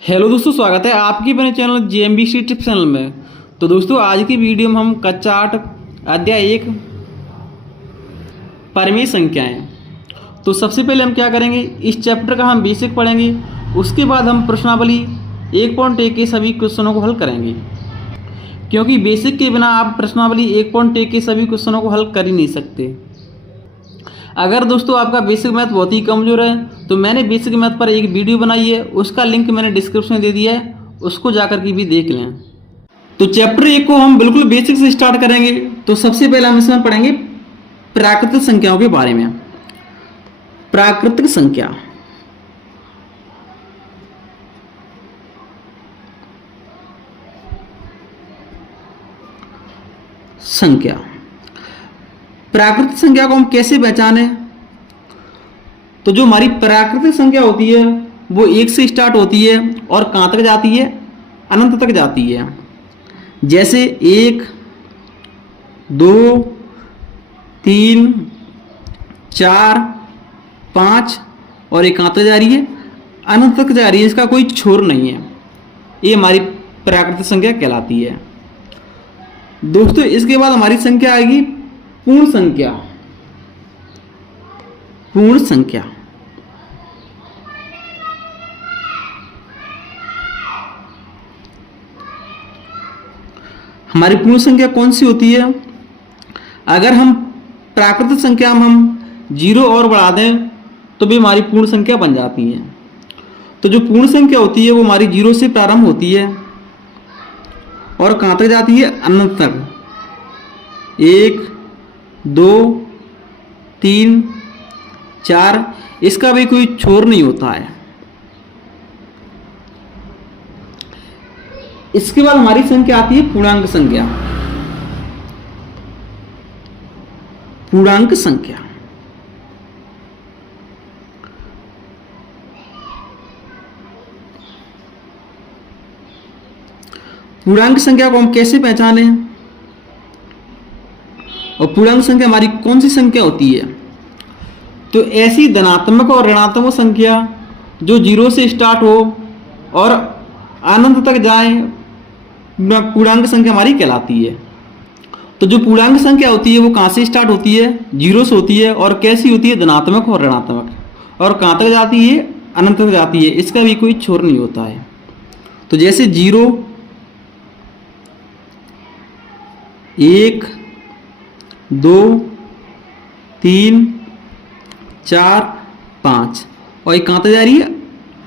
Hello दोस्तों, स्वागत है आपके अपने चैनल JMBC टिप्स चैनल में। तो दोस्तों, आज की वीडियो में हम कक्षा 8 अध्याय 1 परिमेय संख्याएं। तो सबसे पहले हम क्या करेंगे, इस चैप्टर का हम बेसिक पढ़ेंगे। उसके बाद हम प्रश्नावली 1.1 के सभी क्वेश्चनों को हल करेंगे, क्योंकि बेसिक के बिना आप प्रश्नावली 1.1 के सभी क्वेश्चनों को हल कर ही नहीं सकते। अगर दोस्तों आपका बेसिक मैथ बहुत ही कमज़ोर है तो मैंने बेसिक मैथ पर एक वीडियो बनाई है, उसका लिंक मैंने डिस्क्रिप्शन में दे दिया है, उसको जाकर के भी देख लें। तो चैप्टर 1 को हम बिल्कुल बेसिक से स्टार्ट करेंगे। तो सबसे पहले हम इसमें पढ़ेंगे प्राकृतिक संख्याओं के बारे में। प्राकृतिक संख्या, प्राकृतिक संख्या को हम कैसे पहचाने। तो जो हमारी प्राकृतिक संख्या होती है वो 1 से स्टार्ट होती है और कहाँ तक जाती है, अनंत तक जाती है। जैसे 1, 2, 3, 4, 5 और एक कहाँ तक जा रही है, अनंत तक जा रही है, इसका कोई छोर नहीं है। ये हमारी प्राकृतिक संख्या कहलाती है। दोस्तों, इसके बाद हमारी संख्या आएगी पूर्ण संख्या। पूर्ण संख्या हमारी पूर्ण संख्या कौन सी होती है। अगर हम प्राकृतिक संख्या में हम 0 और बढ़ा दें तो भी हमारी पूर्ण संख्या बन जाती है। तो जो पूर्ण संख्या होती है वो हमारी 0 से प्रारंभ होती है और कहाँ तक जाती है, अनंत तक। 1, 2, 3, 4, इसका भी कोई छोर नहीं होता है। इसके बाद हमारी संख्या आती है पूर्णांक संख्या। पूर्णांक संख्या पूर्णांक संख्या को हम कैसे पहचाने और पूर्णांक संख्या हमारी कौन सी संख्या होती है। तो ऐसी धनात्मक और ऋणात्मक संख्या जो 0 से स्टार्ट हो और अनंत तक जाए, पूर्णांक संख्या हमारी कहलाती है। तो जो पूर्णांक संख्या होती है वो कहाँ से स्टार्ट होती है, 0 से होती है और कैसी होती है, धनात्मक और ऋणात्मक, और कहाँ तक जाती है, अनंत तक जाती है, इसका भी कोई छोर नहीं होता है। तो जैसे 0, 1, 2, 3, 4, 5 और ये कहाँ तक जा रही है,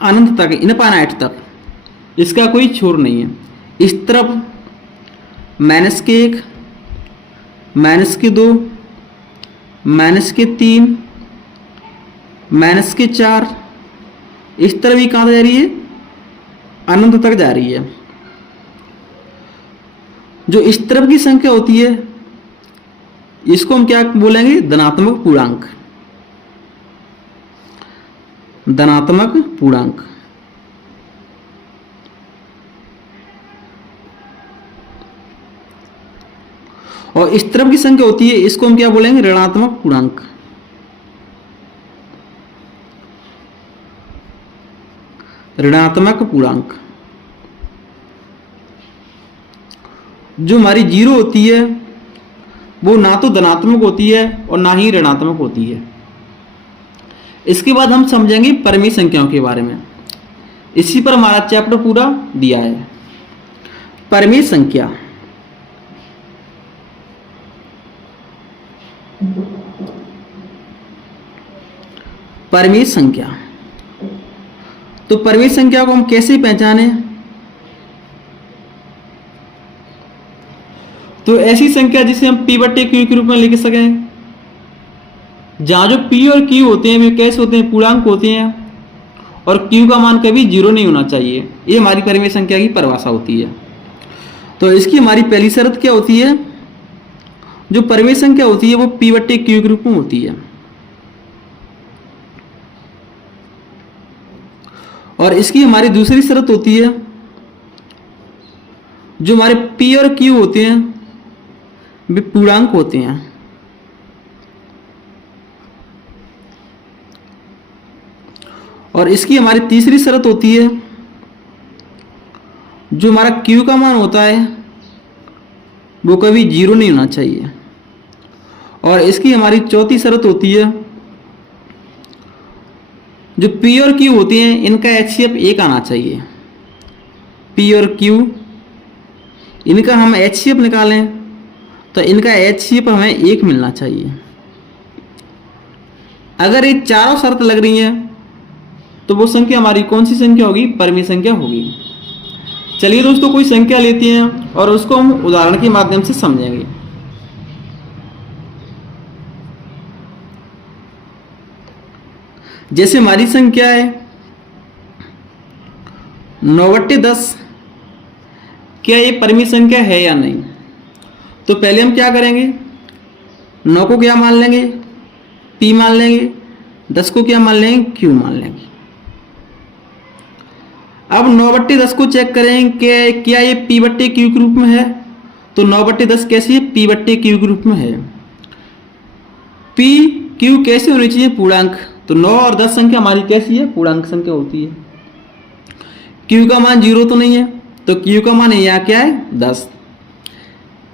अनंत तक, इनफाइनाइट तक, इसका कोई छोर नहीं है। इस तरफ -1, -2, -3, -4, इस तरफ भी कहाँ तक जा रही है, अनंत तक जा रही है। जो इस तरफ की संख्या होती है इसको हम क्या बोलेंगे, धनात्मक पूर्णांक। धनात्मक पूर्णांक। और इस तरफ की संख्या होती है इसको हम क्या बोलेंगे, ऋणात्मक पूर्णांक। ऋणात्मक पूर्णांक। जो हमारी 0 होती है वो ना तो धनात्मक होती है और ना ही ऋणात्मक होती है। इसके बाद हम समझेंगे परिमेय संख्याओं के बारे में। इसी पर हमारा चैप्टर पूरा दिया है। परिमेय संख्या, परिमेय संख्या। तो परिमेय संख्या को हम कैसे पहचाने। तो ऐसी संख्या जिसे हम P/Q के रूप में लिख सकें, जहां जो P और Q होते हैं वे कैसे होते हैं, पूर्णांक होते हैं, और Q का मान कभी 0 नहीं होना चाहिए। ये हमारी परिमेय संख्या की परिभाषा होती है। तो इसकी हमारी पहली शर्त क्या होती है, जो परिमेय संख्या होती है वो P/Q के रूप में होती है। और इसकी हमारी दूसरी शर्त होती है, जो हमारे P और Q होते हैं वे पूर्णांक होते हैं। और इसकी हमारी तीसरी शर्त होती है, जो हमारा क्यू का मान होता है वो कभी 0 नहीं होना चाहिए। और इसकी हमारी चौथी शर्त होती है, जो पी और क्यू होती हैं इनका HCF 1 आना चाहिए। पी और क्यू इनका हम HCF निकालें तो इनका HCF हमें 1 मिलना चाहिए। अगर ये चारों शर्त लग रही हैं तो वो संख्या हमारी कौन सी संख्या होगी? परिमेय संख्या होगी। चलिए दोस्तों कोई संख्या लेते हैं और उसको हम उदाहरण के माध्यम से समझेंगे। जैसे हमारी संख्या है 9/10, क्या ये परिमेय संख्या है या नहीं? तो पहले हम क्या करेंगे, 9 को क्या मान लेंगे? P मान लेंगे। 10 को क्या मान लेंगे? Q मान लेंगे। अब 9/10 को चेक करें कि क्या ये P/Q के रूप में है? तो 9/10 कैसी है? P/Q के रूप में है। P Q कैसे होनी चाहिए? पूर्णांक। तो 9 और 10 संख्या हमारी कैसी है? पूर्णांक संख्या होती है। Q का मान 0 तो नहीं है, तो Q का मान यहाँ क्या है? 10।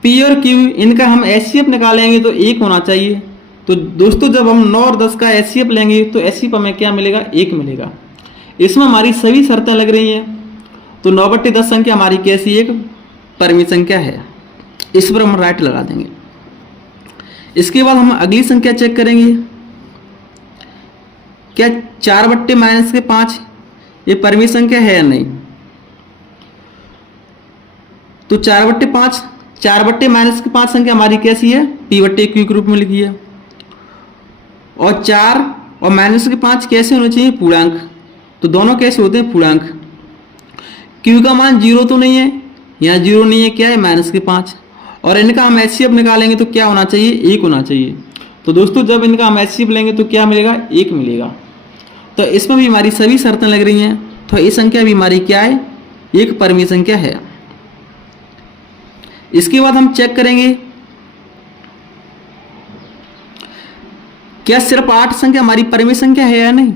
P और Q इनका हम HCF निकालेंगे तो 1 होना चाहिए। तो दोस्तों जब हम 9 और 10 का HCF लेंगे तो HCF हमें क्या मिलेगा? 1 मिलेगा। इसमें हमारी सभी शर्तें लग रही हैं। तो 9/10 संख्या हमारी कैसी? एक परिमेय संख्या है। इस पर हम राइट लगा देंगे। इसके बाद हम अगली संख्या चेक करेंगे, क्या 4/-5 ये परिमेय संख्या है या नहीं? तो 4/5 4/-5 संख्या हमारी कैसी है? P/Q के रूप में लिखी है। और 4 और -5 कैसे होने चाहिए? पूर्णांक। तो दोनों कैसे होते हैं? पूर्णांक। Q का मान 0 तो नहीं है, यहाँ 0 नहीं है, क्या है? -5। और इनका हम HCF निकालेंगे तो क्या होना चाहिए? 1 होना चाहिए। तो दोस्तों जब इनका हम HCF लेंगे तो क्या मिलेगा? 1 मिलेगा। तो इसमें भी हमारी सभी शर्तें लग रही हैं। तो ये संख्या भी हमारी क्या है? एक परिमेय संख्या है। इसके बाद हम चेक करेंगे, क्या सिर्फ 8 संख्या हमारी परिमेय संख्या है या नहीं?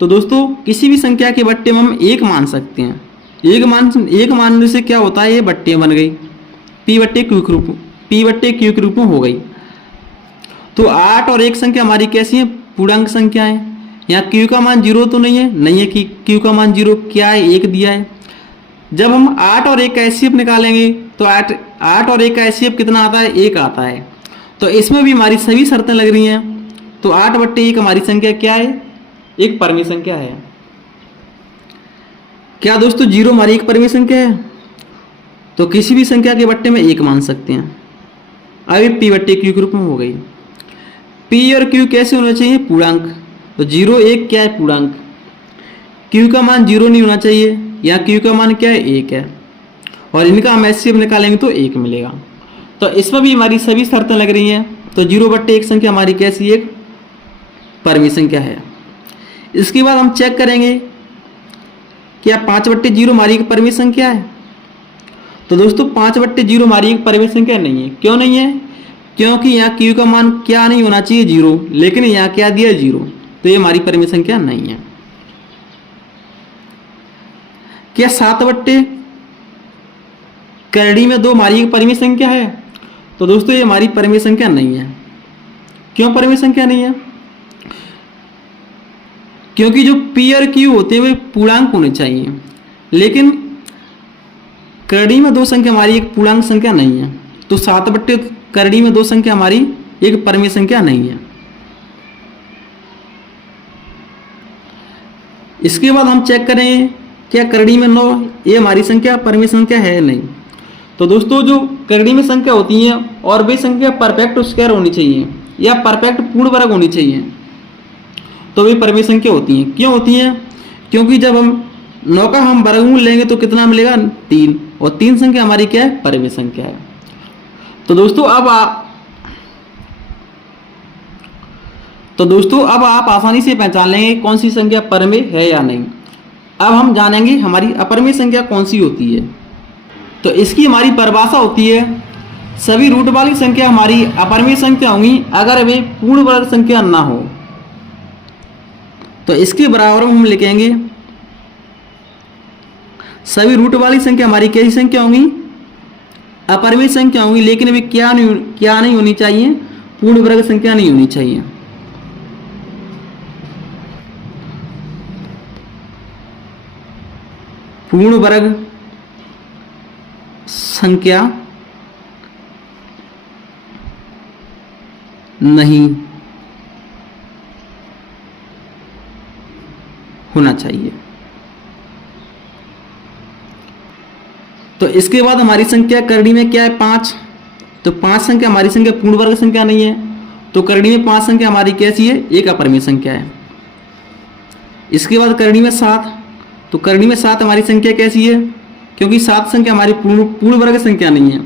तो दोस्तों किसी भी संख्या के बट्टे में हम 1 मान सकते हैं। 1 मानने से क्या होता है? ये बट्टे बन गई, P/Q के रूप में हो गई। तो 8 और 1 संख्या हमारी कैसी है? पूर्णांक संख्या है। यहाँ Q का मान 0 तो नहीं है कि Q का मान 0, क्या है? 1 दिया है। जब हम 8 और 1 का HCF निकालेंगे तो 8 और 1 का HCF कितना आता है? 1 आता है। तो इसमें भी हमारी सभी शर्तें लग रही हैं। तो 8/1 हमारी संख्या क्या है? एक परिमेय संख्या है। क्या दोस्तों 0 हमारी एक परिमेय संख्या है? तो किसी भी संख्या के बट्टे में 1 मान सकते हैं। अब P/Q के रूप में हो गई। P और Q कैसे होना चाहिए? पूर्णांक। तो 0 1 क्या है? पूर्णांक। Q का मान 0 नहीं होना चाहिए, यहाँ Q का मान क्या है? 1 है। और इनका हम HCF निकालेंगे तो 1 मिलेगा। तो इसमें भी हमारी सभी शर्तें लग रही हैं। तो 0/1 संख्या हमारी कैसी? एक परिमेय संख्या है। इसके बाद हम चेक करेंगे, क्या 5/0 हमारी एक परिमेय संख्या है? तो दोस्तों 5/0 हमारी एक परिमेय संख्या नहीं है। क्यों नहीं है? क्योंकि यहाँ Q का मान क्या नहीं होना चाहिए? 0, लेकिन यहाँ क्या दिया? 0। तो ये हमारी परिमेय संख्या नहीं है। क्या 7/2 हमारी एक परिमेय संख्या है? तो दोस्तों ये हमारी परिमेय संख्या नहीं है। क्यों परिमेय संख्या नहीं है? क्योंकि जो P और Q होते हैं वे पूर्णांक होने चाहिए, लेकिन करड़ी में 2 संख्या हमारी एक पूर्णांक संख्या नहीं है। तो 7/2 संख्या हमारी एक परिमेय संख्या नहीं है। इसके बाद हम चेक करेंगे, क्या करड़ी में 9 ये हमारी संख्या परिमेय संख्या है? नहीं। तो दोस्तों जो करड़ी में संख्या होती हैं और वे संख्या परफेक्ट स्क्वायर होनी चाहिए या परफेक्ट पूर्ण वर्ग होनी चाहिए, तो वे परिमेय संख्या होती हैं। क्यों होती हैं? क्योंकि जब हम 9 का हम वर्गमूल लेंगे तो कितना मिलेगा? 3, और 3 संख्या हमारी क्या है? परिमेय संख्या है। तो दोस्तों अब आप आसानी से पहचान लेंगे कौन सी संख्या परिमेय है या नहीं। अब हम जानेंगे हमारी अपरिमेय संख्या कौन सी होती है। तो इसकी हमारी परिभाषा होती है, सभी रूट वाली संख्या हमारी अपरिमेय संख्या होंगी अगर वे पूर्ण वर्ग संख्या ना हो। तो इसके बराबर हम लिखेंगे सभी रूट वाली संख्या हमारी कैसी संख्या होंगी? अपरिमेय संख्या होंगी, लेकिन वे क्या नहीं होनी चाहिए? पूर्ण वर्ग संख्या नहीं होनी चाहिए। पूर्ण वर्ग संख्या नहीं होना चाहिए। तो इसके बाद हमारी संख्या करड़ी में क्या है? 5। तो 5 संख्या हमारी संख्या पूर्ण वर्ग संख्या नहीं है, तो करड़ी में 5 संख्या हमारी कैसी है? एक अपरिमेय संख्या है। इसके बाद करड़ी में 7, तो करड़ी में 7 हमारी संख्या कैसी है? क्योंकि 7 संख्या हमारी पूर्ण वर्ग संख्या नहीं है,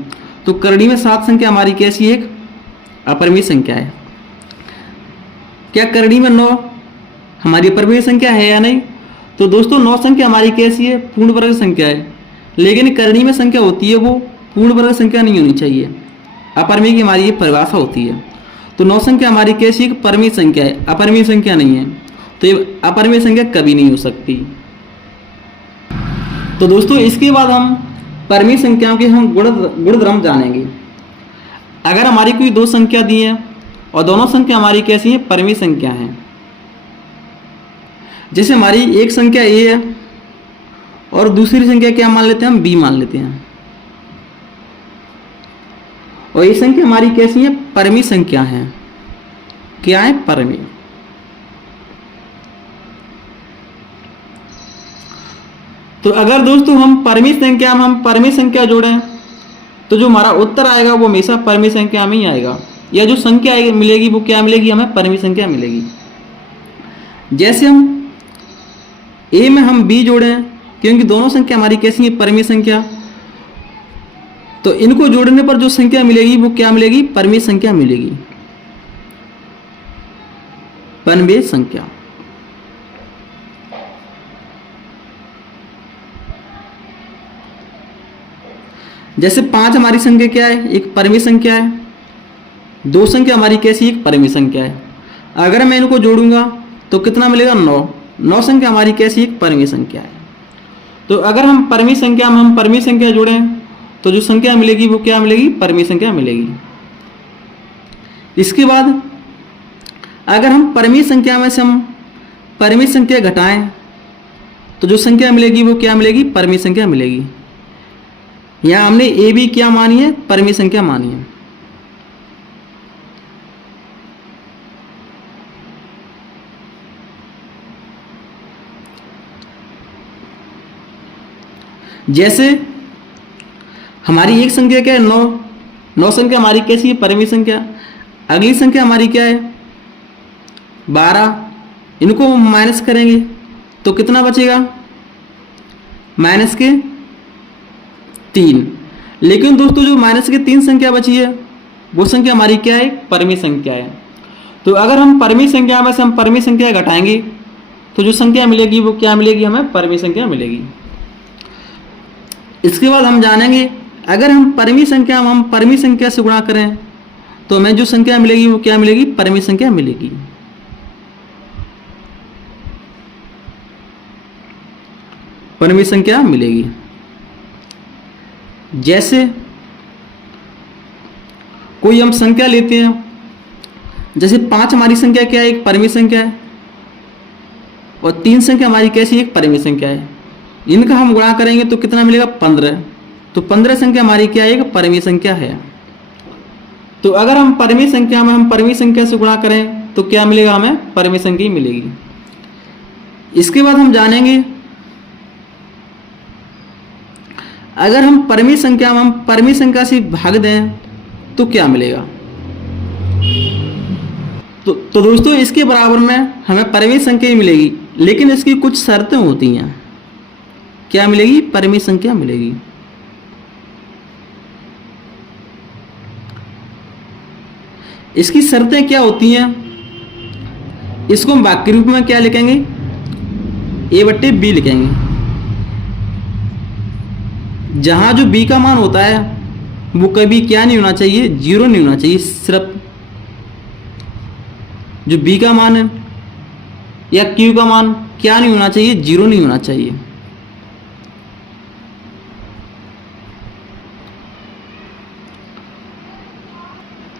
तो करड़ी में 7 संख्या हमारी कैसी है? एक अपरिमेय संख्या है। क्या करड़ी में 9 हमारी अपरिमेय संख्या है या नहीं? तो दोस्तों 9 संख्या हमारी कैसी है? पूर्ण वर्ग संख्या है, लेकिन करड़ी में संख्या होती है वो पूर्ण वर्ग संख्या नहीं होनी चाहिए, अपरिमेय की हमारी ये परिभाषा होती है। तो 9 संख्या हमारी कैसी है? परिमेय संख्या है, अपरिमेय संख्या नहीं है, तो ये अपरिमेय संख्या कभी नहीं हो सकती। तो दोस्तों इसके बाद हम परिमेय संख्याओं के हम गुणधर्म जानेंगे। अगर हमारी कोई 2 संख्या दी है और दोनों संख्या हमारी कैसी है? परिमेय संख्या है। जैसे हमारी एक संख्या a है और दूसरी संख्या क्या मान लेते हैं? हम b मान लेते हैं, और ये संख्या हमारी कैसी है? परिमेय संख्या है। क्या है? परिमेय। तो अगर दोस्तों हम परिमेय संख्या में हम परिमेय संख्या जोड़ें तो जो हमारा उत्तर आएगा वो हमेशा परिमेय संख्या में ही आएगा, या जो संख्या मिलेगी वो क्या मिलेगी? हमें परिमेय संख्या मिलेगी। जैसे हम a में हम b जोड़ें, क्योंकि दोनों संख्या हमारी कैसी है? परिमेय संख्या, तो इनको जोड़ने पर जो संख्या मिलेगी वो क्या मिलेगी? परिमेय संख्या मिलेगी, परिमेय संख्या। जैसे 5 हमारी संख्या क्या है? एक परिमेय संख्या है। 2 संख्या हमारी कैसी? एक परिमेय संख्या है। अगर मैं इनको जोड़ूंगा तो कितना मिलेगा? 9। 9 संख्या हमारी कैसी? एक परिमेय संख्या है। तो अगर हम परिमेय संख्या में हम परिमेय संख्या जोड़ें तो जो संख्या मिलेगी वो क्या मिलेगी? परिमेय संख्या मिलेगी। इसके बाद अगर हम परिमेय संख्या में से हम परिमेय संख्या घटाएं तो जो संख्या मिलेगी वो क्या मिलेगी? परिमेय संख्या मिलेगी। यहां हमने a b क्या मानी है? परिमेय संख्या मानी है। जैसे हमारी एक संख्या क्या है? 9। 9 संख्या हमारी कैसी है? परिमेय संख्या। अगली संख्या हमारी क्या है? 12। इनको माइनस करेंगे तो कितना बचेगा? माइनस के 3। लेकिन दोस्तों जो माइनस के 3 संख्या बची है वो संख्या हमारी क्या है? परिमेय संख्या है। तो अगर हम परिमेय संख्या में से हम परिमेय संख्या घटाएंगे तो जो संख्या मिलेगी वो क्या मिलेगी? हमें परिमेय संख्या मिलेगी। इसके बाद हम जानेंगे अगर हम परिमेय संख्या में हम परिमेय संख्या से गुणा करें तो हमें जो संख्या मिलेगी वो क्या मिलेगी? परिमेय संख्या मिलेगी। परिमेय संख्या मिलेगी। जैसे कोई हम संख्या लेते हैं, जैसे 5 हमारी संख्या क्या है? एक परिमेय संख्या है, और 3 संख्या हमारी कैसी? एक परिमेय संख्या है। इनका हम गुणा करेंगे तो कितना मिलेगा? 15। तो 15 संख्या हमारी क्या है? एक परिमेय संख्या है। तो अगर हम परिमेय संख्या में हम परिमेय संख्या से गुणा करें तो क्या मिलेगा? हमें परिमेय संख्या मिलेगी। इसके बाद हम जानेंगे अगर हम परिमेय संख्या में हम परिमेय संख्या से भाग दें तो क्या मिलेगा? तो दोस्तों इसके बराबर में हमें परिमेय संख्या ही मिलेगी, लेकिन इसकी कुछ शर्तें होती हैं। क्या मिलेगी? परिमेय संख्या मिलेगी। इसकी शर्तें क्या होती हैं? इसको हम वाक्य रूप में क्या लिखेंगे? a/b लिखेंगे। जहां जो b का मान होता है वो कभी क्या नहीं होना चाहिए? 0 नहीं होना चाहिए। सिर्फ जो b का मान है या q का मान क्या नहीं होना चाहिए? 0 नहीं होना चाहिए।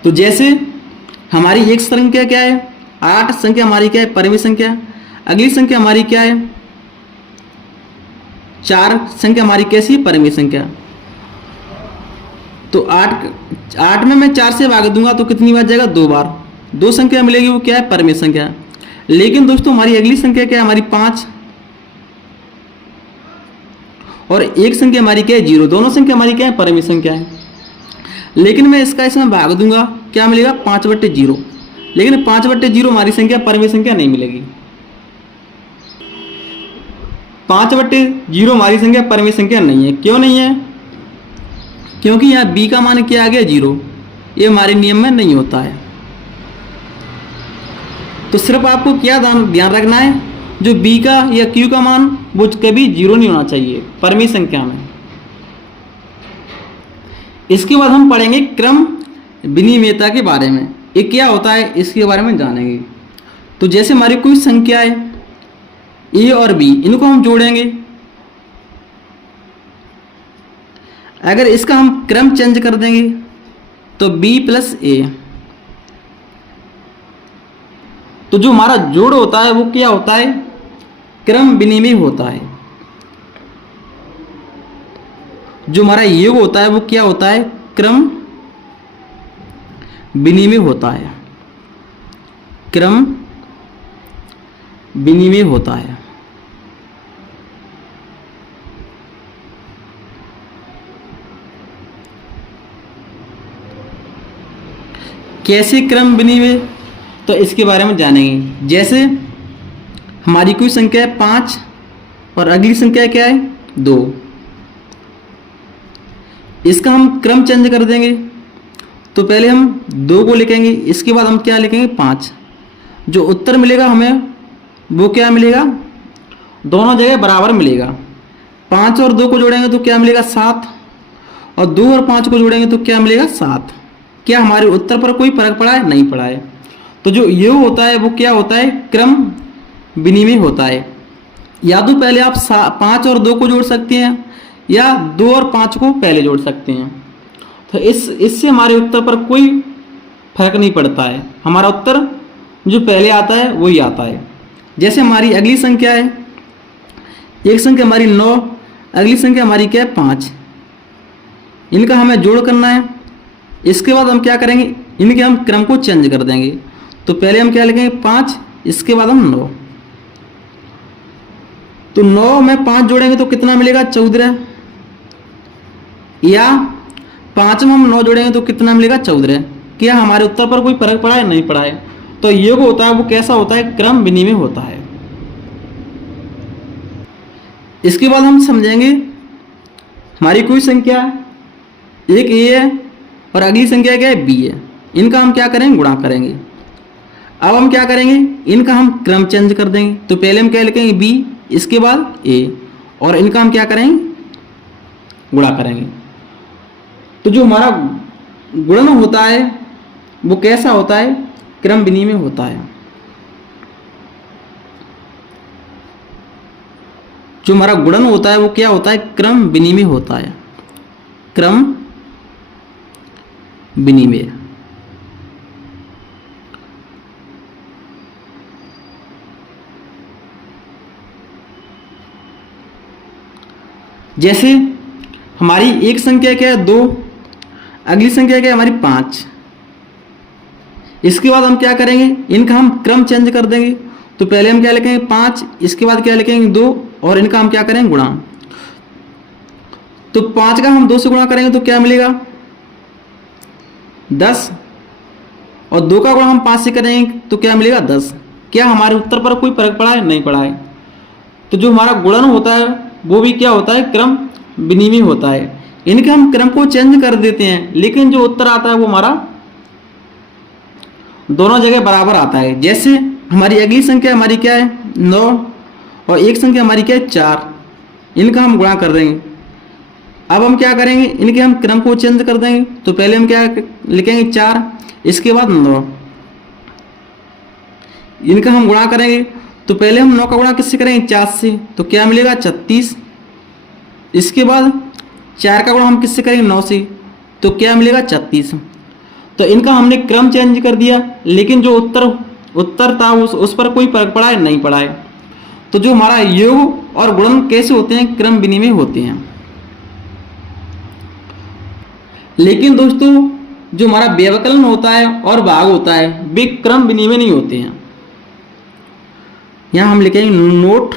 तो जैसे हमारी एक संख्या क्या है 8, संख्या हमारी क्या है परिमेय संख्या, अगली संख्या हमारी क्या है 4, संख्या हमारी कैसी है परिमेय संख्या। तो 8 में मैं 4 से भाग दूंगा तो कितनी बार जाएगा 2 बार, 2 संख्या मिलेगी वो क्या है परिमेय संख्या। लेकिन दोस्तों हमारी अगली संख्या क्या है हमारी 5 और एक संख्या हमारी क्या है 0, दोनों संख्या हमारी क्या है परिमेय संख्या है। लेकिन मैं इसका इसमें भाग दूंगा क्या मिलेगा 5/0, लेकिन 5/0 हमारी संख्या परिमेय संख्या नहीं मिलेगी। 5/0 हमारी संख्या परिमेय संख्या नहीं है। क्यों नहीं है? क्योंकि यहाँ b का मान क्या आ गया 0, ये हमारे नियम में नहीं होता है। तो सिर्फ आपको क्या ध्यान रखना है, जो b का या q का मान वो कभी 0 नहीं होना चाहिए परिमेय संख्या में। इसके बाद हम पढ़ेंगे क्रम विनिमेयता के बारे में, ये क्या होता है इसके बारे में जानेंगे। तो जैसे हमारी कोई संख्या है a और b, इनको हम जोड़ेंगे, अगर इसका हम क्रम चेंज कर देंगे तो b + a, तो जो हमारा जोड़ होता है वो क्या होता है क्रम विनिमेय होता है। जो हमारा योग होता है वो क्या होता है क्रम विनिमेय होता है, क्रम विनिमेय होता है। कैसे क्रम विनिमेय, तो इसके बारे में जानेंगे। जैसे हमारी कोई संख्या है 5 और अगली संख्या क्या है 2, इसका हम क्रम चेंज कर देंगे। तो पहले हम 2 को लिखेंगे, इसके बाद हम क्या लिखेंगे 5। जो उत्तर मिलेगा हमें वो क्या मिलेगा, दोनों जगह बराबर मिलेगा। 5 और 2 को जोड़ेंगे तो क्या मिलेगा 7, और 2 और 5 को जोड़ेंगे तो क्या मिलेगा 7। क्या हमारे उत्तर पर कोई फर्क पड़ा है? नहीं पड़ा है। तो जो योग होता है वो क्या होता है क्रम विनिमेय होता है। या तो पहले आप 5 और 2 को जोड़ सकते हैं या 2 और 5 को पहले जोड़ सकते हैं। तो इससे हमारे उत्तर पर कोई फर्क नहीं पड़ता है, हमारा उत्तर जो पहले आता है वही आता है। जैसे हमारी अगली संख्या है, एक संख्या हमारी 9, अगली संख्या हमारी क्या है 5, इनका हमें जोड़ करना है। इसके बाद हम क्या करेंगे, इनके हम क्रम को चेंज कर देंगे। तो पहले हम क्या लिखेंगे 5, इसके बाद हम 9। तो 9 में 5 जोड़ेंगे तो कितना मिलेगा 14, या 5 में हम 9 जोड़ेंगे तो कितना मिलेगा 14। क्या हमारे उत्तर पर कोई फर्क पड़ा है? नहीं पड़ा है। तो योग होता है वो कैसा होता है क्रम विनिमेय होता है। इसके बाद हम समझेंगे हमारी कोई संख्या एक a है और अगली संख्या क्या है b है, इनका हम क्या करेंगे गुणा करेंगे। अब हम क्या करेंगे, इनका हम क्रम चेंज कर देंगे। तो पहले हम क्या लिखेंगे b, इसके बाद a, और इनका हम क्या करेंगे गुणा करेंगे। तो जो हमारा गुणन होता है वो कैसा होता है क्रम विनिमेय होता है। जो हमारा गुणन होता है वो क्या होता है क्रम विनिमेय होता है, क्रम विनिमेय। जैसे हमारी एक संख्या क्या है 2, अगली संख्या क्या है हमारी 5। इसके बाद हम क्या करेंगे, इनका हम क्रम चेंज कर देंगे। तो पहले हम क्या लिखेंगे 5, इसके बाद क्या लिखेंगे 2, और इनका हम क्या करेंगे गुणा। तो 5 का हम 2 से गुणा करेंगे तो क्या मिलेगा 10, और 2 का गुणा हम 5 से करेंगे तो क्या मिलेगा 10। क्या हमारे उत्तर पर कोई फर्क पड़ा है? नहीं पड़ा है। तो जो हमारा गुणन होता है वो भी क्या होता है क्रम विनिमेय होता है। इनके हम क्रम को चेंज कर देते हैं, लेकिन जो उत्तर आता है वो हमारा दोनों जगह बराबर आता है। जैसे हमारी अगली संख्या हमारी क्या है 9, और एक संख्या हमारी क्या है 4, इनका हम गुणा कर देंगे। अब हम क्या करेंगे, इनके हम क्रम को चेंज कर देंगे। तो पहले हम क्या लिखेंगे 4, इसके बाद 9, इनका हम गुणा करेंगे। तो पहले हम 9 का गुणा किससे करेंगे 4 से, तो क्या मिलेगा 36। इसके बाद 4 का गुणा हम किससे करेंगे 9 से, तो क्या मिलेगा 36। तो इनका हमने क्रम चेंज कर दिया, लेकिन जो उत्तर था उस पर कोई फर्क पड़ा है? नहीं पड़ा है। तो जो हमारा योग और गुणन कैसे होते हैं? क्रम विनिमय होते हैं। लेकिन दोस्तों जो हमारा व्यवकलन होता है और भाग होता है वे क्रम विनिमय नहीं होते हैं। यहां हम लिखेंगे नोट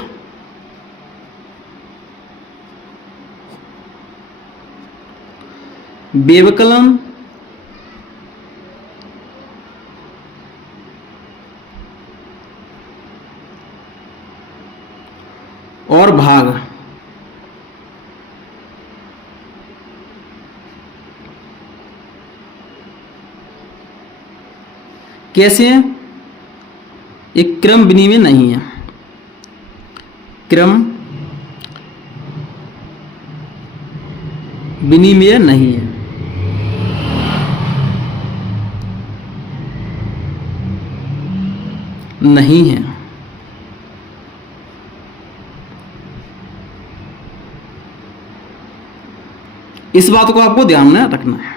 व्यवकलन और भाग कैसे हैं? एक क्रम विनिमय नहीं है, क्रम विनिमय नहीं है। नहीं है। इस बात को आपको ध्यान में रखना है।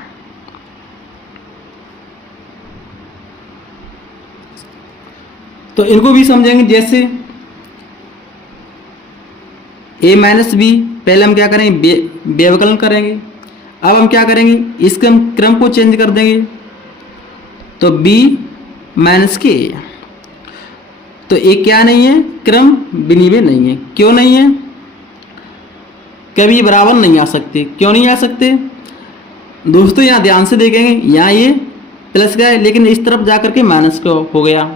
तो इनको भी समझेंगे। जैसे a माइनस बी, पहले हम क्या करेंगे? व्यवकलन करेंगे। अब हम क्या करेंगे? इसके हम क्रम को चेंज कर देंगे, तो b माइनस के a। तो a क्या नहीं है? क्रम विनिमय नहीं है। क्यों नहीं है? कभी बराबर नहीं आ सकते। क्यों नहीं आ सकते दोस्तों? यहाँ ध्यान से देखेंगे, यहाँ ये प्लस का है लेकिन इस तरफ जाकर के माइनस का हो गया।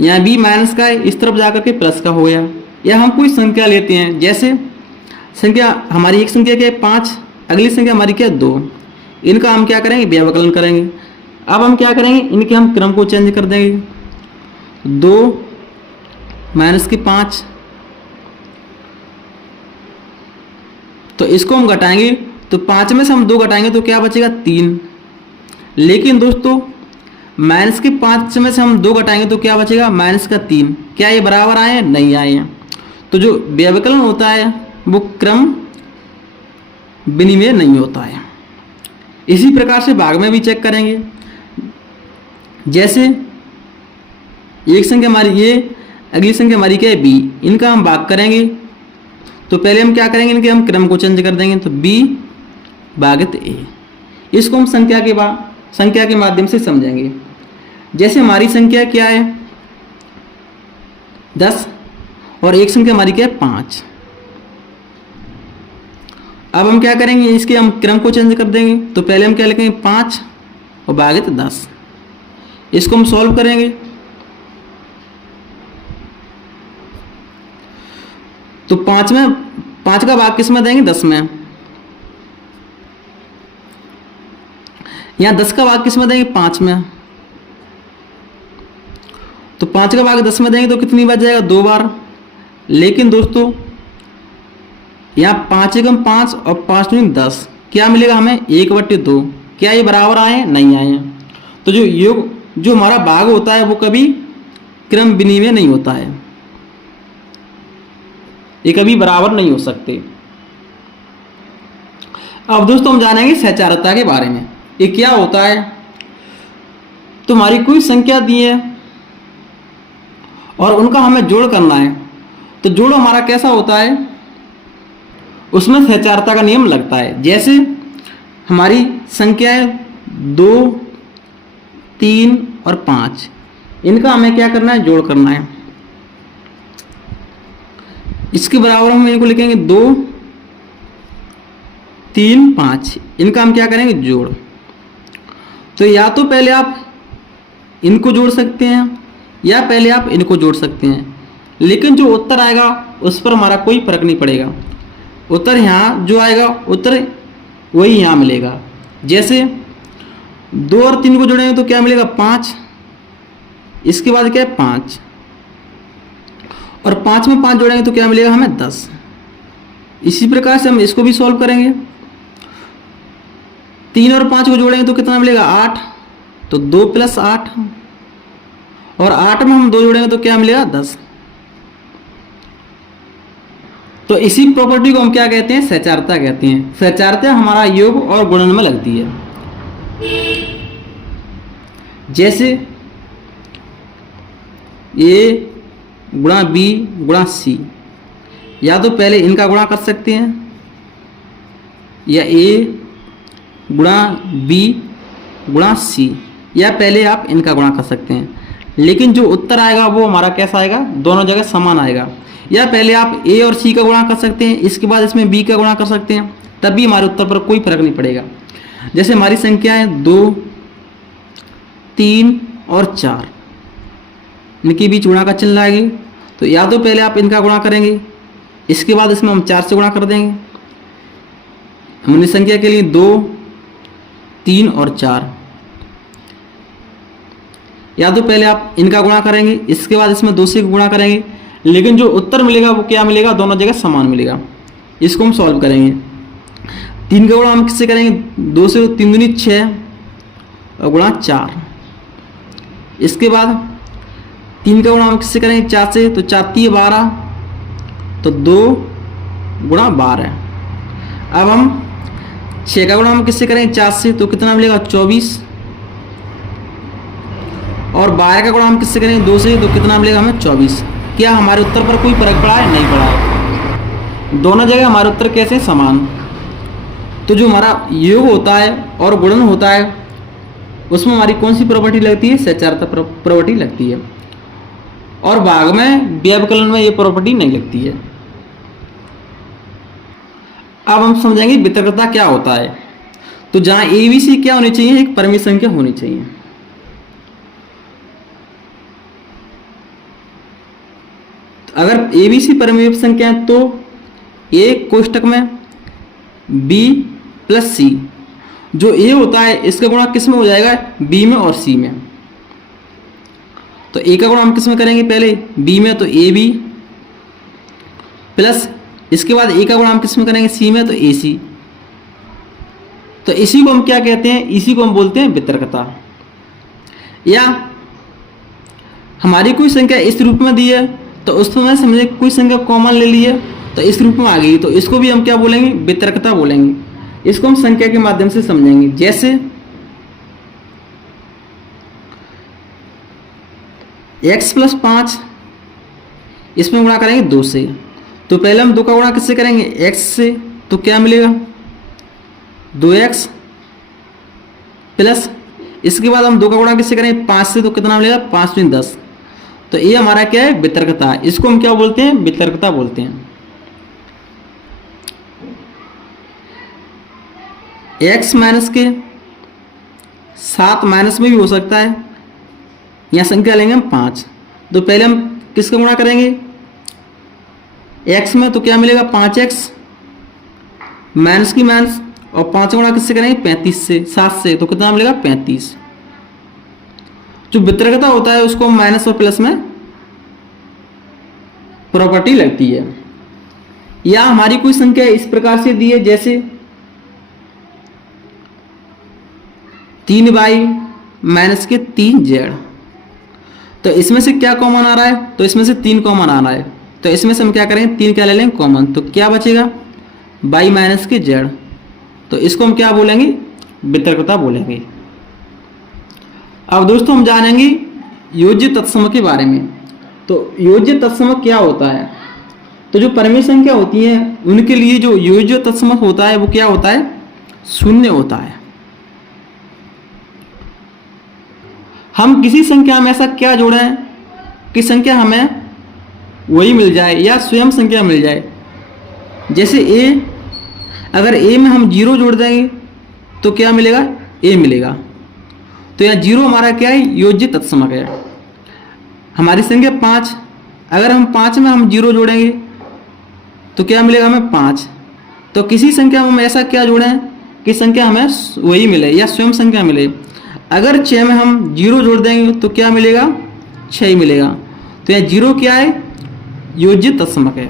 यहाँ b माइनस का है, इस तरफ जाकर के प्लस का हो गया। या हम कोई संख्या लेते हैं, जैसे संख्या हमारी एक संख्या क्या है? 5, अगली संख्या हमारी क्या है? 2। इनका हम क्या करेंगे? व्यवकलन करेंगे। अब हम क्या करेंगे? इनके हम क्रम को चेंज कर देंगे। 2 माइनस के 5, तो इसको हम घटाएंगे, तो 5 में से हम 2 घटाएंगे तो क्या बचेगा? 3। लेकिन दोस्तों माइनस के 5 में से हम 2 घटाएंगे तो क्या बचेगा? माइनस का 3। क्या ये बराबर आए हैं? नहीं आए हैं। तो जो व्यवकलन होता है वो क्रम विनिमय नहीं होता है। इसी प्रकार से भाग में भी चेक करेंगे। जैसे एक संख्या हमारी ये, अगली संख्या हमारी क्या है? बी। इनका हम भाग करेंगे, तो पहले हम क्या करेंगे? इनके हम क्रम को चेंज कर देंगे, तो b भागित a। इसको हम संख्या के माध्यम से समझेंगे। जैसे हमारी संख्या क्या है? 10 और एक संख्या हमारी क्या है? 5। अब हम क्या करेंगे? इसके हम क्रम को चेंज कर देंगे, तो पहले हम क्या लिखेंगे? 5 और भागित 10। इसको हम सॉल्व करेंगे, तो 5 का भाग किस में देंगे? 10 में। यहाँ 10 का भाग किस में देंगे? 5 में। तो 5 का भाग 10 में देंगे तो कितनी बार जाएगा? 2 बार। लेकिन दोस्तों यहाँ 5 एकम 5 और 5 दूनी 10, क्या मिलेगा हमें? 1/2। क्या ये बराबर आए हैं? नहीं आए हैं। तो जो हमारा भाग होता है वो कभी क्रम विनिमय नहीं होता है, ये कभी बराबर नहीं हो सकते। अब दोस्तों हम जानेंगे सहचारिता के बारे में। ये क्या होता है? तो हमारी कोई संख्या दी है और उनका हमें जोड़ करना है, तो जोड़ हमारा कैसा होता है? उसमें सहचारिता का नियम लगता है। जैसे हमारी संख्या है 2, 3 और 5, इनका हमें क्या करना है? जोड़ करना है। इसके बराबर हम इनको लिखेंगे 2, 3, 5। इनका हम क्या करेंगे? जोड़। तो या तो पहले आप इनको जोड़ सकते हैं या पहले आप इनको जोड़ सकते हैं, लेकिन जो उत्तर आएगा उस पर हमारा कोई फर्क नहीं पड़ेगा। उत्तर यहाँ जो आएगा उत्तर वही यहाँ मिलेगा। जैसे 2 और 3 को जोड़ेंगे तो क्या मिलेगा? 5। इसके बाद क्या है? 5। और 5 में 5 जोड़ेंगे तो क्या मिलेगा हमें? 10। इसी प्रकार से हम इसको भी सॉल्व करेंगे। 3 और 5 को जोड़ेंगे तो कितना मिलेगा? 8। तो 2 + 8, और 8 में हम 2 जोड़ेंगे तो क्या मिलेगा? 10। तो इसी प्रॉपर्टी को हम क्या कहते हैं? सहचारिता कहते हैं। सहचारिता हमारा योग और गुणन में लगती है। जैसे ए गुणा बी गुणा सी, या तो पहले इनका गुणा कर सकते हैं, या ए गुणा बी गुणा सी, या पहले आप इनका गुणा कर सकते हैं। लेकिन जो उत्तर आएगा वो हमारा कैसा आएगा, दोनों जगह समान आएगा। या पहले आप ए और सी का गुणा कर सकते हैं, इसके बाद इसमें बी का गुणा कर सकते हैं, तब भी हमारे उत्तर पर कोई फर्क नहीं पड़ेगा। जैसे हमारी संख्या है 2, 3 और 4, इनके बीच गुणा का चिन्ह लाएंगे, तो या तो पहले आप इनका गुणा करेंगे, इसके बाद इसमें हम 4 से गुणा कर देंगे। हमने संख्या के लिए 2, 3 और 4, या तो पहले आप इनका गुणा करेंगे, इसके बाद इसमें 2 से गुणा करेंगे, लेकिन जो उत्तर मिलेगा वो क्या मिलेगा, दोनों जगह समान मिलेगा। इसको हम सॉल्व करेंगे। 3 का गुणा हम किससे करेंगे, 2 से, 3 दूनी 6 और गुणा 4। इसके बाद 3 का गुणा हम किससे करेंगे, 4 से, तो 4 3 12, तो 2 गुणा 12। अब हम 6 का गुणा हम किससे करेंगे, 4 से, तो कितना मिलेगा, 24। और 12 का गुणा हम किससे करेंगे, 2 से, तो कितना मिलेगा हमें, 24। क्या हमारे उत्तर पर कोई फर्क पड़ा है, नहीं पड़ा है, दोनों जगह हमारे उत्तर कैसे समान। तो जो हमारा योग होता है और गुणन होता है उसमें हमारी कौन सी प्रॉपर्टी लगती है, सहचारता प्रॉपर्टी लगती है, और भाग में व्यवकलन में ये प्रॉपर्टी नहीं लगती है। अब हम समझेंगे वितर्कता क्या होता है। तो जहां ए बी सी क्या होनी चाहिए, एक परिमित संख्या होनी चाहिए। अगर ए बी सी परिमित संख्या है तो ए कोष्टक में बी प्लस सी, जो ए होता है इसका गुणा किस में हो जाएगा, बी में और सी में। तो ए का गुणा हम किस में करेंगे, पहले बी में, तो ए बी प्लस, इसके बाद ए का गुणा हम किस में करेंगे, सी में, तो ए सी। तो इसी को हम क्या कहते हैं, इसी को हम बोलते हैं वितर्कता। या हमारी कोई संख्या इस रूप में दी है तो उसमें समझे कोई संख्या कॉमन ले ली है तो इस रूप में आ गई, तो इसको भी हम क्या बोलेंगे, वितर्कता बोलेंगे। इसको हम संख्या के माध्यम से समझेंगे। जैसे x + 5, इसमें गुणा करेंगे 2 से, तो पहले हम 2 का गुणा किससे करेंगे, x से, तो क्या मिलेगा, 2x प्लस, इसके बाद हम 2 का गुणा किससे करेंगे, 5 से, तो कितना मिलेगा, 5 × 10। तो ये हमारा क्या है, वितर्कता। इसको हम क्या बोलते हैं, वितर्कता बोलते हैं। x माइनस के 7 माइनस में भी हो सकता है, यहाँ संख्या लेंगे हम 5, तो पहले हम किसका गुणा करेंगे, x में, तो क्या मिलेगा, 5x माइनस की माइनस, और 5 गुणा किससे करेंगे, 35 से, 7 से, तो कितना मिलेगा, 35। जो वितर्कता होता है उसको माइनस और प्लस में प्रॉपर्टी लगती है। या हमारी कोई संख्या इस प्रकार से दी है, जैसे 3y माइनस के 3z, तो इसमें से क्या कॉमन आ रहा है, तो इसमें से 3 कॉमन आ रहा है, तो इसमें से हम क्या करेंगे, 3 क्या ले लेंगे कॉमन, तो क्या बचेगा, y माइनस के z। तो इसको हम क्या बोलेंगे, वितर्कता बोलेंगे। अब दोस्तों हम जानेंगे योज्य तत्सम के बारे में। तो योज्य तत्सम क्या होता है, तो जो परिमित संख्या होती है उनके लिए जो योज्य तत्सम होता है वो क्या होता है, 0 होता है। हम किसी संख्या में ऐसा क्या जोड़ें कि संख्या हमें वही मिल जाए या स्वयं संख्या मिल जाए। जैसे a, अगर a में हम 0 जोड़ देंगे तो क्या मिलेगा, a मिलेगा। तो यह 0 हमारा क्या है, योज्य तत्समक है। हमारी संख्या 5, अगर हम 5 में हम 0 जोड़ेंगे तो क्या मिलेगा हमें, 5। तो किसी संख्या में हम ऐसा क्या जोड़ें कि संख्या हमें वही मिले या स्वयं संख्या मिले। अगर 6 में हम 0 जोड़ देंगे तो क्या मिलेगा, 6 ही मिलेगा। तो यह 0 क्या है, योज्य तत्समक है।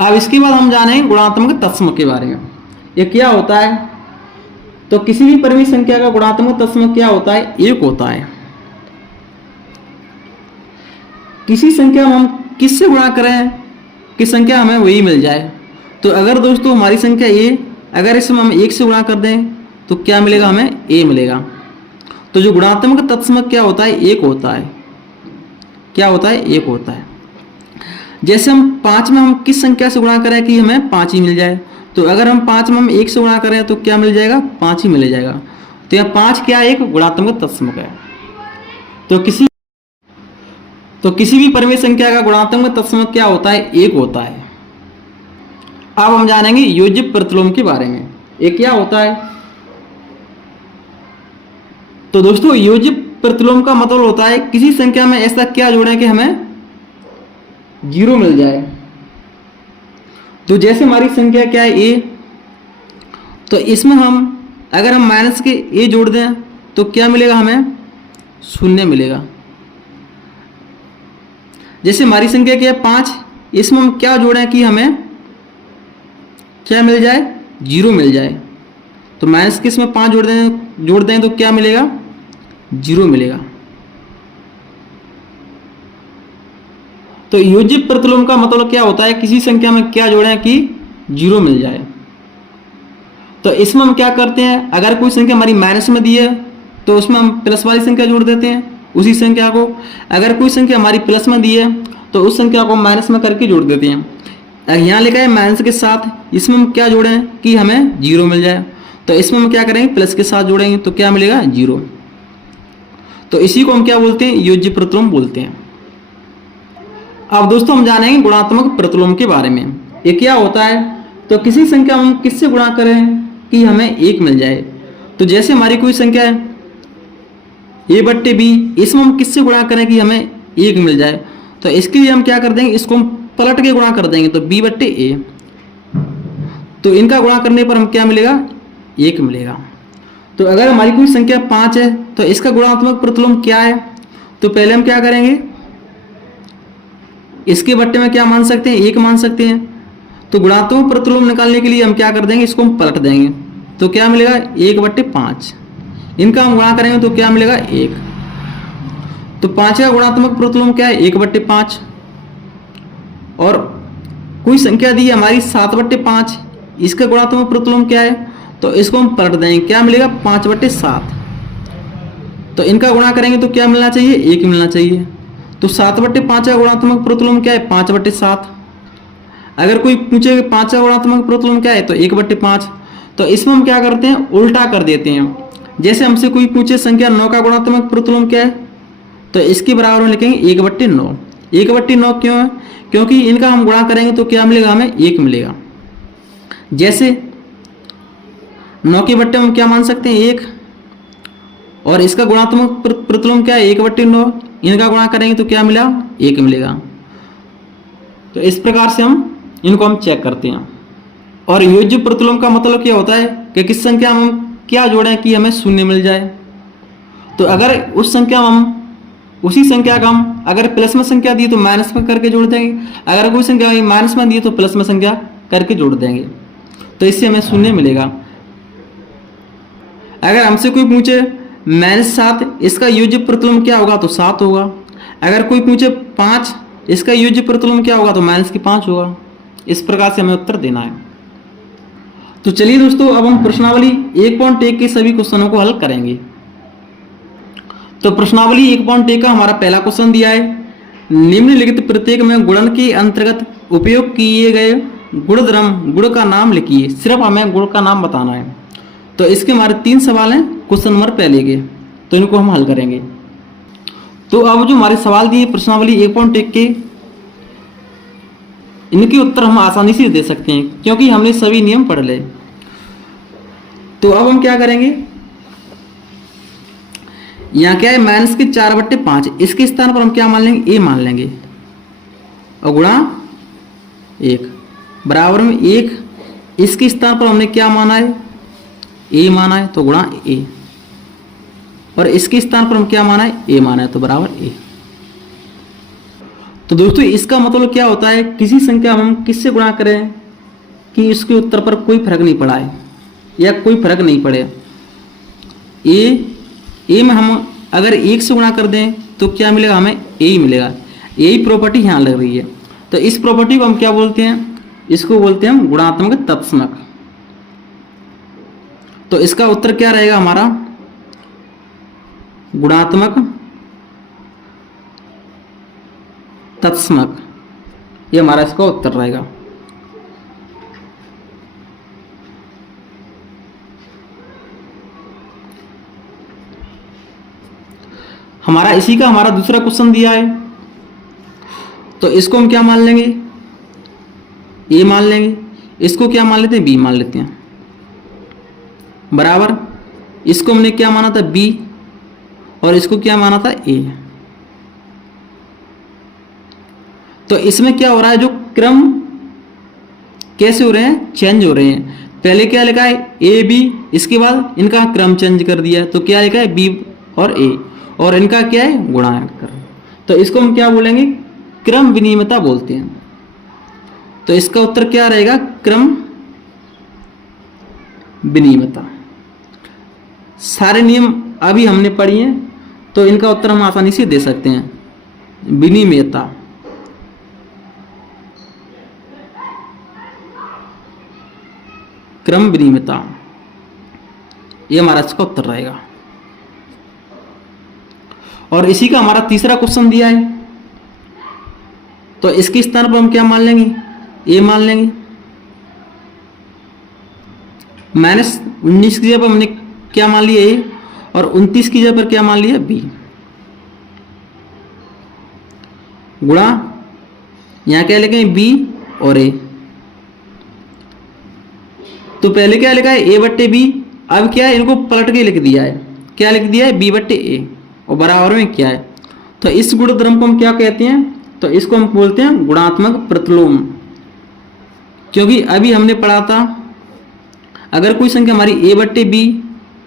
अब इसके बाद हम जानेंगे गुणात्मक तत्समक के बारे में। ये क्या होता है, तो किसी भी परिमित संख्या का गुणात्मक तत्समक क्या होता है, 1 होता है। किसी संख्या में हम किससे गुणा करें कि संख्या हमें वही मिल जाए। तो अगर दोस्तों हमारी संख्या a, अगर इसमें हम 1 से गुणा कर दें तो क्या मिलेगा, हमें a मिलेगा। तो जो गुणात्मक तत्समक क्या होता है, एक होता है। क्या होता है, एक होता है। जैसे हम 5 में हम किस संख्या से गुणा करें कि हमें 5 ही मिल जाए, तो अगर हम 5 में हम 1 से गुणा करें तो क्या मिल जाएगा, 5 ही मिल जाएगा। तो यह 5 क्या है, एक गुणात्मक तत्समक है। तो किसी भी परिमेय संख्या का गुणात्मक तत्समक क्या होता है, एक होता है। अब हम जानेंगे योज्य प्रतिलोम के बारे में, ये क्या होता है। तो दोस्तों योज्य प्रतिलोम का मतलब होता है किसी संख्या में ऐसा क्या जोड़ें कि हमें 0 मिल जाए। तो जैसे हमारी संख्या क्या है, a, तो इसमें हम अगर हम माइनस के a जोड़ दें तो क्या मिलेगा, हमें 0 मिलेगा। जैसे हमारी संख्या क्या है 5, इसमें हम क्या जोड़ें कि हमें क्या मिल जाए, 0 मिल जाए। तो माइनस के इसमें 5 जोड़ दें तो क्या मिलेगा, 0 मिलेगा। तो योज्य प्रतिलोम का मतलब क्या होता है, किसी संख्या में क्या जोड़ें कि 0 मिल जाए। तो इसमें हम क्या करते हैं, अगर कोई संख्या हमारी माइनस में दी है तो उसमें हम प्लस वाली संख्या जोड़ देते हैं उसी संख्या को। अगर कोई संख्या हमारी प्लस में दी है तो उस संख्या को माइनस में करके जोड़ देते हैं। यहाँ लिखा है माइनस के साथ, इसमें हम क्या जोड़ें कि हमें 0 मिल जाए। तो इसमें हम क्या करेंगे, प्लस के साथ जोड़ेंगे तो क्या मिलेगा, 0। तो इसी को हम क्या बोलते हैं, योज्य प्रतिलोम बोलते हैं। अब दोस्तों हम जानेंगे गुणात्मक प्रतिलोम के बारे में, ये क्या होता है। तो किसी संख्या हम किससे गुणा करें कि हमें 1 मिल जाए। तो जैसे हमारी कोई संख्या है a/b, इसमें हम किससे गुणा करें कि हमें 1 मिल जाए। तो इसके लिए हम क्या कर देंगे, इसको हम पलट के गुणा कर देंगे तो b/a। तो इनका गुणा करने पर हम क्या मिलेगा, 1 मिलेगा। तो अगर हमारी कोई संख्या 5 है तो इसका गुणात्मक प्रतिलोम क्या है। तो पहले हम क्या करेंगे, इसके बट्टे में क्या मान सकते हैं, 1 मान सकते हैं। तो गुणात्मक प्रतिलोम निकालने के लिए हम क्या कर देंगे, इसको हम पलट देंगे तो क्या मिलेगा, 1/5। इनका हम गुणा करेंगे तो क्या मिलेगा, 1। तो 5 का गुणात्मक प्रतिलोम क्या है, 1/5। और कोई संख्या दी है हमारी 7/5, इसका गुणात्मक प्रतिलोम क्या है, तो इसको हम पलट देंगे, क्या मिलेगा, 5/7। तो इनका गुणा करेंगे तो क्या मिलना चाहिए, 1 मिलना चाहिए। तो 7/5 का गुणात्मक प्रतिलोम क्या है, 5/7। अगर कोई पूछे 5 का गुणात्मक प्रतिलोम क्या है तो 1/5। तो इसमें हम क्या करते हैं, उल्टा कर देते हैं। जैसे हमसे कोई पूछे संख्या 9 का गुणात्मक प्रतिलोम क्या है, तो इसके बराबर में लिखेंगे 1/9। 1/9 क्यों है, क्योंकि इनका हम गुणा करेंगे तो क्या मिलेगा, हमें 1 मिलेगा। जैसे 9 के बट्टे हम क्या मान सकते हैं, 1, और इसका गुणात्मक प्रतिलोम क्या है, 1/9। इनका गुणा करेंगे तो क्या मिला, 1 मिलेगा। तो इस प्रकार से इनको हम चेक करते हैं। और योज्य प्रतिलोम का मतलब क्या होता है कि किस संख्या में हम क्या जोड़ें कि हमें 0 मिल जाए। तो अगर उस संख्या में हम उसी संख्या का हम अगर प्लस में संख्या दी तो माइनस में करके जोड़ देंगे, अगर कोई संख्या माइनस में दी तो प्लस में संख्या करके जोड़ देंगे, तो इससे हमें 0 मिलेगा। अगर हमसे कोई पूछे -7, इसका योज्य प्रतिलोम क्या होगा, तो 7 होगा। अगर कोई पूछे 5, इसका योज्य प्रतिलोम क्या होगा, तो -5 होगा। इस प्रकार से हमें उत्तर देना है। तो चलिए दोस्तों, अब हम प्रश्नावली 1.1 के सभी क्वेश्चनों को हल करेंगे। तो प्रश्नावली 1.1 का हमारा पहला क्वेश्चन दिया है, निम्नलिखित प्रत्येक में गुणन के अंतर्गत उपयोग किए गए गुणधर्म गुण का नाम लिखिए। सिर्फ हमें गुण का नाम बताना है। तो इसके हमारे 3 सवाल हैं क्वेश्चन नंबर पहले के, तो इनको हम हल करेंगे। तो अब जो हमारे सवाल दिए प्रश्नावली 1.1 के, इनके उत्तर हम आसानी से दे सकते हैं क्योंकि हमने सभी नियम पढ़ ले। तो अब हम क्या करेंगे, यहाँ क्या है -4/5, इसके स्थान पर हम क्या मान लेंगे, a मान लेंगे, और गुणा 1 बराबर में 1, इसके स्थान पर हमने क्या माना है, a माना है, तो गुणा a, और इसके स्थान पर हम क्या माना है, a माना है, तो बराबर a। तो दोस्तों इसका मतलब क्या होता है, किसी संख्या हम किससे गुणा करें कि इसके उत्तर पर कोई फर्क नहीं पड़ा है या कोई फर्क नहीं पड़े। ए में हम अगर 1 से गुणा कर दें तो क्या मिलेगा, हमें a ही मिलेगा। यही प्रॉपर्टी यहाँ लग रही है। तो इस प्रॉपर्टी को हम क्या बोलते हैं, इसको बोलते हैं हम गुणात्मक तत्समक। तो इसका उत्तर क्या रहेगा हमारा, गुणात्मक तत्समक, ये हमारा इसका उत्तर रहेगा। हमारा इसी का हमारा दूसरा क्वेश्चन दिया है, तो इसको हम क्या मान लेंगे, ए मान लेंगे, इसको क्या मान लेते हैं, बी मान लेते हैं, बराबर इसको हमने क्या माना था, बी, और इसको क्या माना था, ए। तो इसमें क्या हो रहा है, जो क्रम कैसे हो रहे हैं, चेंज हो रहे हैं। पहले क्या लिखा है, ए बी, इसके बाद इनका क्रम चेंज कर दिया, तो क्या लिखा है, बी और ए, और इनका क्या है, गुणा कर। तो इसको हम क्या बोलेंगे, क्रम विनिमयता बोलते हैं। तो इसका उत्तर क्या रहेगा, क्रम विनिमयता। सारे नियम अभी हमने पढ़ी हैं, तो इनका उत्तर हम आसानी से दे सकते हैं, विनिमयता। क्रम विनिमयता, ये हमारा इसका उत्तर रहेगा। और इसी का हमारा तीसरा क्वेश्चन दिया है, तो इसके स्थान पर हम क्या मान लेंगे, ए मान लेंगे। -19 की जगह पर हमने क्या मान लिया, ए, और 29 की जगह पर क्या मान लिया, बी, गुणा यहां क्या लिखेंगे, बी और ए। तो पहले क्या लिखा है, ए बट्टे बी, अब क्या है, इनको पलट के लिख दिया है, क्या लिख दिया है, बी बट्टे ए, और बराबर में क्या है। तो इस गुणधर्म को हम क्या कहते हैं, तो इसको हम बोलते हैं गुणात्मक प्रतिलोम। क्योंकि अभी हमने पढ़ा था, अगर कोई संख्या हमारी ए बट्टे बी,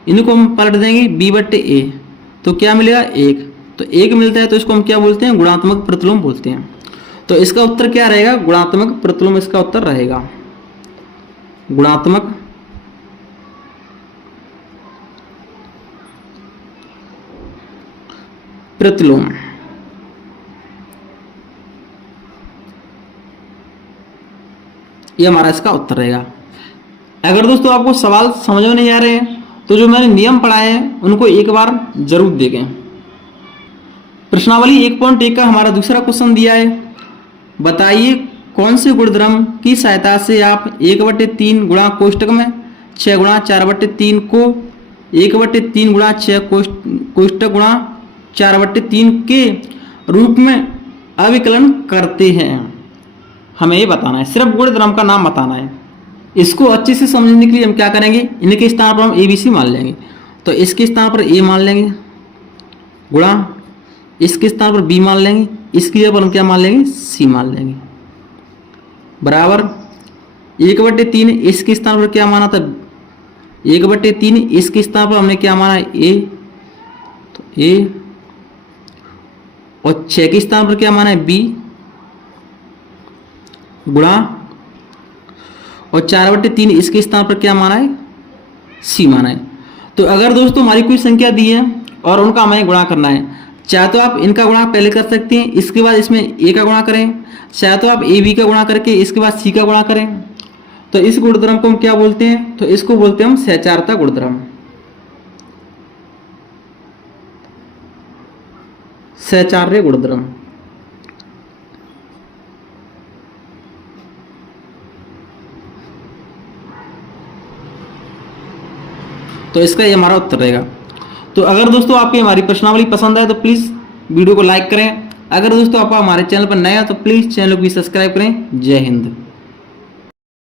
इनको हम पलट देंगे बी बट्टे ए, तो क्या मिलेगा, एक। तो एक मिलता है, तो इसको हम क्या बोलते हैं, गुणात्मक प्रतिलोम बोलते हैं। तो इसका उत्तर क्या रहेगा, गुणात्मक प्रतिलोम इसका उत्तर रहेगा, गुणात्मक प्रतिलोम। ये हमारा इसका उत्तर रहेगा। अगर दोस्तों आपको सवाल समझ में नहीं आ रहे हैं, तो जो मैंने नियम पढ़ाए हैं उनको एक बार जरूर देखें। प्रश्नावली 1.1 का हमारा दूसरा क्वेश्चन दिया है, बताइए कौन से गुणधर्म की सहायता से आप 1/3 गुणा कोष्टक में 6 गुणा 4/3 को 1/3 गुणा 6 कोष्टक गुणा 4/3 के रूप में अविकलन करते हैं। हमें ये बताना है, सिर्फ गुणधर्म का नाम बताना है। इसको अच्छे से समझने के लिए हम क्या करेंगे, इनके स्थान पर हम ए बी सी मान लेंगे। तो इसके स्थान पर ए मान लेंगे, गुणा इसके स्थान पर बी मान लेंगे, इसकी जगह पर हम क्या मान लेंगे, सी मान लेंगे, बराबर 1/3 इसके स्थान पर क्या माना था, 1/3 इसके स्थान पर हमने क्या माना, ए, तो ए, और 6 के स्थान पर क्या माना है, बी, गुणा, और 4/3 इसके स्थान पर क्या माना है, सी माना है। तो अगर दोस्तों हमारी कोई संख्या दी है और उनका हमें गुणा करना है, चाहे तो आप इनका गुणा पहले कर सकते हैं, इसके बाद इसमें ए का गुणा करें, चाहे तो आप ए बी का गुणा करके इसके बाद सी का गुणा करें। तो इस गुणधर्म को हम क्या बोलते हैं, तो इसको बोलते हैं हम सहचारता गुणधर्म, सहचार्य गुणधर्म। तो इसका ये हमारा उत्तर रहेगा। तो अगर दोस्तों आपकी हमारी प्रश्नावली पसंद आए तो प्लीज़ वीडियो को लाइक करें। अगर दोस्तों आप हमारे चैनल पर नए हैं तो प्लीज़ चैनल को भी सब्सक्राइब करें। जय हिंद।